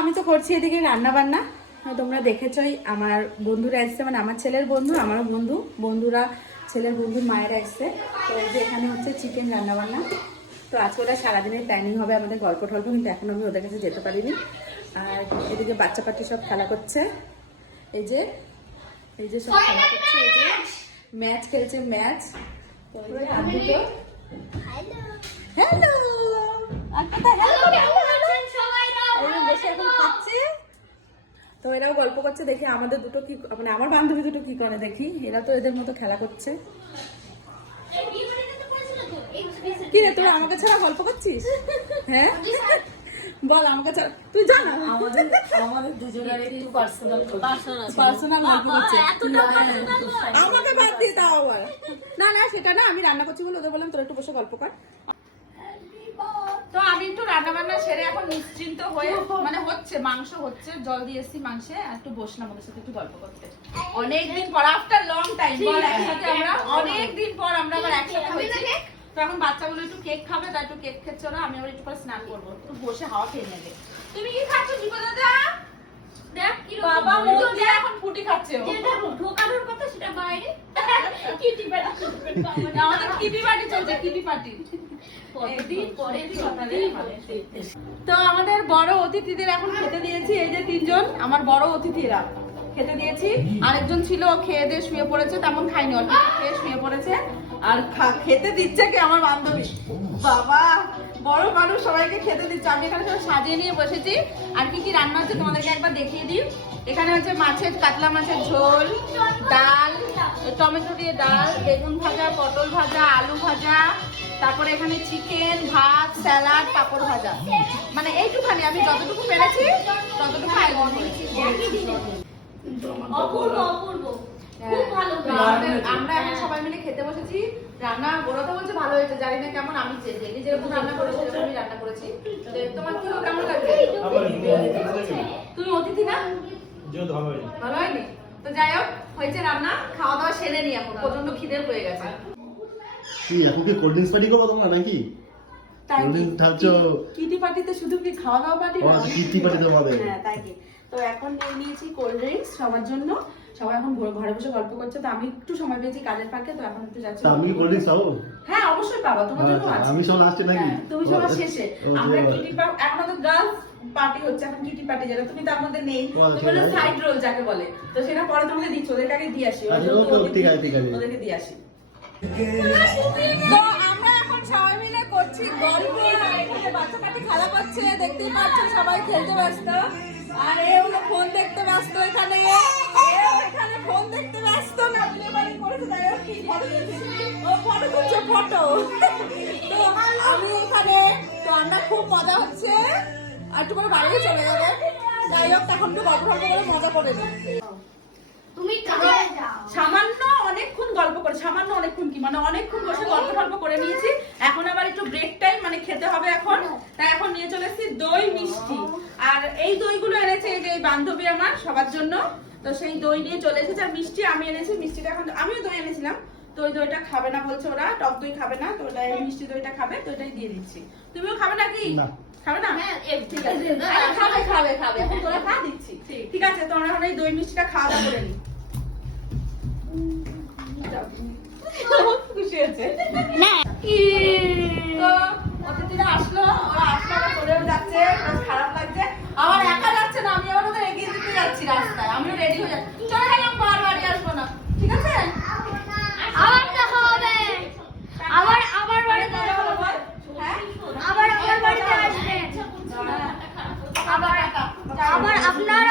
আমি তো করছি এদিকে রান্না বান্না। তোমরা দেখেছই আমার বন্ধুরা এসছে, মানে আমার ছেলের বন্ধু, আমারও বন্ধুরা ছেলের বন্ধুর মায়েরা এসছে। তো এই যে এখানে হচ্ছে চিকেন রান্না বান্না। তো আজকে ওরা সারাদিনের প্ল্যানিং হবে আমাদের গল্প টল্প, কিন্তু এখন আমি ওদের কাছে যেতে পারিনি। আর এদিকে বাচ্চা পাটি সব খেলা করছে, এই যে সব খেলা করছে, এই যে ম্যাচ খেলছে ম্যাচ। তো এই যে আন্টিকে হ্যালো বসে এখন খাচ্ছে। তো এরাও গল্প করছে, দেখি আমাদের দুটো কি, মানে আমার বান্ধবী দুটো কি করে দেখি। এরা তো এদের মতো খেলা করছে। কি রে তোরা আমাকে ছাড়া গল্প করছিস? হ্যাঁ বল, আমাকে ছাড়া তুই জানা আমাদের দুজনের একটু পার্সোনাল গল্প করছে। আমাকে বাদ দিয়ে দাও আবার। না সেটা না, আমি রান্না করছি বলে ওদের বললাম তোরা একটু বসে গল্প কর। তো আমি একটু রান্না বান্না সেরে এখন নিশ্চিন্ত হয়ে, মানে হচ্ছে মাংস হচ্ছে, জল দিয়েছি মাংসে, আর একটু বসলাম ওদের সাথে একটু গল্প করতে। অনেকদিন পর, আফটার লং টাইম, বল একসাথে আমরা অনেকদিন পর আমরা আবার একসাথে হয়েছি। তো এখন বাচ্চাগুলো একটু কেক খাবে, তাই একটু কেক খেচ্ছে ওরা, আমি আবার একটু পরে স্নান করবো, একটু বসে হাওয়া খেয়ে নেবে। তুমি কি খাচ্ছ জীবদাদা? দেখ কি বাবা মুখ দিয়ে এখন ফুটি খাচ্ছে ও। যেটা ঢোকানোর কথা সেটা বাইরে কিটি পার্টি, আমাদের কিটি পার্টি চলছে, কিটি পার্টি। তো আমাদের বড় অতিথিদের এখন খেতে দিয়েছি, এই যে তিনজন আমার বড় অতিথিরা খেতে দিয়েছি। আরেকজন ছিল খেয়ে দিয়ে শুয়ে পড়েছে, তেমন খাইনি, অল্প খেয়ে শুয়ে পড়েছে। আর খেতে দিচ্ছে কি আমার বান্ধবী, বাবা বড় মানুষ সবাইকে খেতে দিচ্ছে। আমি এখানে সব সাজিয়ে নিয়ে বসেছি। আর কি কি রান্না হচ্ছে তোমাদেরকে একবার দেখিয়ে দিই। এখানে হচ্ছে মাছের, কাতলা মাছের ঝোল, ডাল, টমেটো দিয়ে ডাল, বেগুন ভাজা, পটল ভাজা, আলু ভাজা, তারপরে এখানে চিকেন, ভাত, স্যালাড, পাপড় ভাজা। মানে এইটুখানি, আমি যতটুকু পেরেছি ততটুকু আয়োজন করেছি। আমরা এখন সবাই মিলে খেতে বসেছি। রান্না ওরা তো বলছে ভালো হয়েছে, জানি না কেমন, আমি যেরকম রান্না করেছি সেরকমই রান্না করেছি। তোমার কি কেমন লাগছে? তুমি অতিথি না? ভালো হয়নি? তো যাই হোক, হয়েছে রান্না, খাওয়া দাওয়া সেরে নি, এখন প্রচন্ড খিদে হয়ে গেছে। এখন কি কোল্ড ড্রিঙ্কস পার্টি করবো তোমরা নাকি? কিটি পার্টিতে শুধু কি খাওয়া দাওয়া পার্টি না? কিটি পার্টি তো হবে। হ্যাঁ তাই কি। তো এখন নিয়ে নিয়েছি কোল্ড ড্রিঙ্কস সবার জন্য। সবাই এখন ঘরে বসে গল্প করছে, তো আমি একটু সময় পেয়েছি কাজের ফাঁকে, তো এখন একটু যাচ্ছি। আমি কি কোল্ড ড্রিঙ্কস পাবো? হ্যাঁ অবশ্যই পাবা, তোমার জন্য আছে। আমি সব লাস্টে নাকি? তুমি সবার শেষে। আমরা কিটি পার্টি, এখন আমাদের গার্লস পার্টি হচ্ছে, এখন কিটি পার্টি যেটা, তুমি তার মধ্যে নেই, তুমি সাইড রোল যাকে বলে। তো সেটা পরে তোমাকে দিচ্ছি, ওদেরকে আগে দিয়ে আসি, ওদেরকে দিয়ে আসি। তো আমরা এখন সবাই মিলে করছি গল্প, এখানে বাচ্চা কাটি খেলা করছে, দেখতেই পাচ্ছ সবাই খেলতে ব্যস্ত। আর এ হলো ফোন দেখতে ব্যস্ত, এখানে ফোন দেখতে ব্যস্ত, না বাড়ি করেছে, তাই কি ফটো তুলছে ফটো। তো আমি এখানে, তো আমরা খুব মজা হচ্ছে, আর একটু করে বাড়িও চলে যাবে। যাই হোক এখন একটু গল্প করে মজা করে নিই। সামান্য অনেকক্ষণ গল্প করে, সামান্য অনেকক্ষণ কি মানে অনেকক্ষণ বসে গল্প করে নিয়েছি। এখন আবার একটু ব্রেক টাইম, মানে খেতে হবে এখন। তাই এখন নিয়ে চলে এসেছি দই মিষ্টি। আর এই দইগুলো এনেছে এই যে বান্ধবী আমার সবার জন্য, তো সেই দই নিয়ে চলে এসেছে। আর মিষ্টি আমি এনেছি, মিষ্টিটা এখন আমিও দই এনেছিলাম, তো ওই দইটা খাবে না বলছে ওরা, টক দই খাবে না, তো ওটা মিষ্টি দইটা খাবে, তো ওটাই দিয়ে দিচ্ছি। তুমিও খাবে নাকি? খাবে না? ঠিক আছে, খাবে এখন তোরা খা, দিচ্ছি। ঠিক আছে, তো আমরা এখন এই দই মিষ্টিটা খাওয়া দাওয়া করে নিই। খুশি হয়েছে না? তো অতিথিরা আসলো, ওরা আসলো, ওরা চলেও যাচ্ছে, খারাপ লাগছে। আমার একা যাচ্ছে না, আমি আবার ওদের এগিয়ে দিতে যাচ্ছি রাস্তায়, আমিও রেডি হয়ে যাচ্ছি। চলে গেলাম, বাড়ি আসবো না, ঠিক আছে? আবার দেখা হবে, আবার বাড়িতে আসবে, আবার আমার বাড়িতে আসবেন, আবার আপনার